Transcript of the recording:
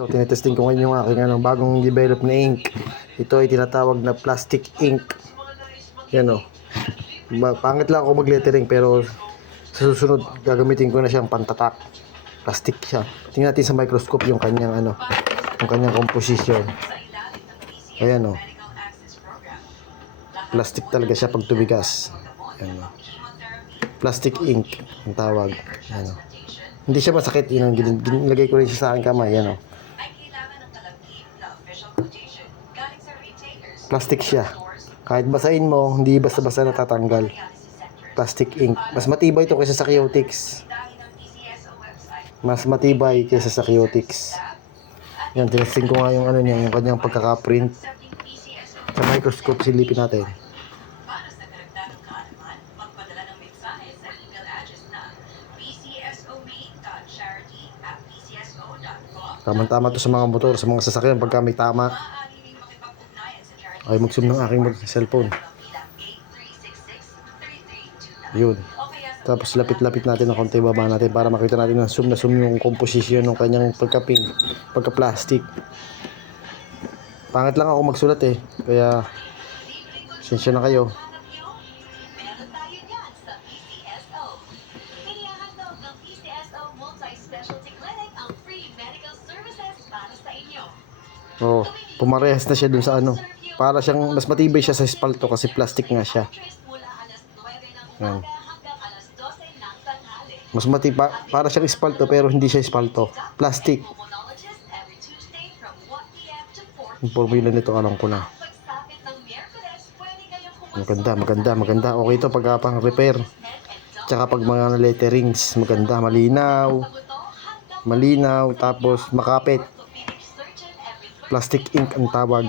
Ito, tinetesting ko ngayon yung aking bagong develop na ink. Ito ay tinatawag na plastic ink. Yan o. Pangit lang ako mag-lettering pero sa susunod gagamitin ko na siyang pantatak. Plastic siya. Tingnan natin sa microscope yung kanyang yung kanyang composition. Ayan o. Plastic talaga siya pag tubigas. Ayan o. Plastic ink ang tawag. Ayan o. Hindi siya masakit. Yun ang ginilagay ko rin siya sa aking kamay. Ayan o. Plastic siya. Kahit basahin mo, hindi basta-basta natatanggal. Plastic ink. Mas matibay ito kaysa sa Kyotex. Mas matibay kaysa sa Kyotex. Yan, tinesting ko nga yung niya, yung kanyang pagkaka-print. Sa microscope, silipin natin. Tama-tama to sa mga motor, sa mga sasakyan pagka may tama. Ay mag-zoom ng aking cellphone. Yun. Tapos lapit-lapit natin ng konti, baba natin para makita natin na zoom yung composition ng kanyang pagka-pink, pagka-plastic. Pangit lang ako magsulat kaya sensya na kayo. Oh, pumarehas na siya dun sa para siyang mas matibay siya sa espalto kasi plastic nga siya. Yan. Mas matibay, para siyang espalto pero hindi siya espalto. Plastic. Yung formula nito alam ko na. Maganda. Okay ito pag pang repair. Tsaka pag mga letterings, maganda, malinaw, tapos makapit. Plastic ink ang tawag.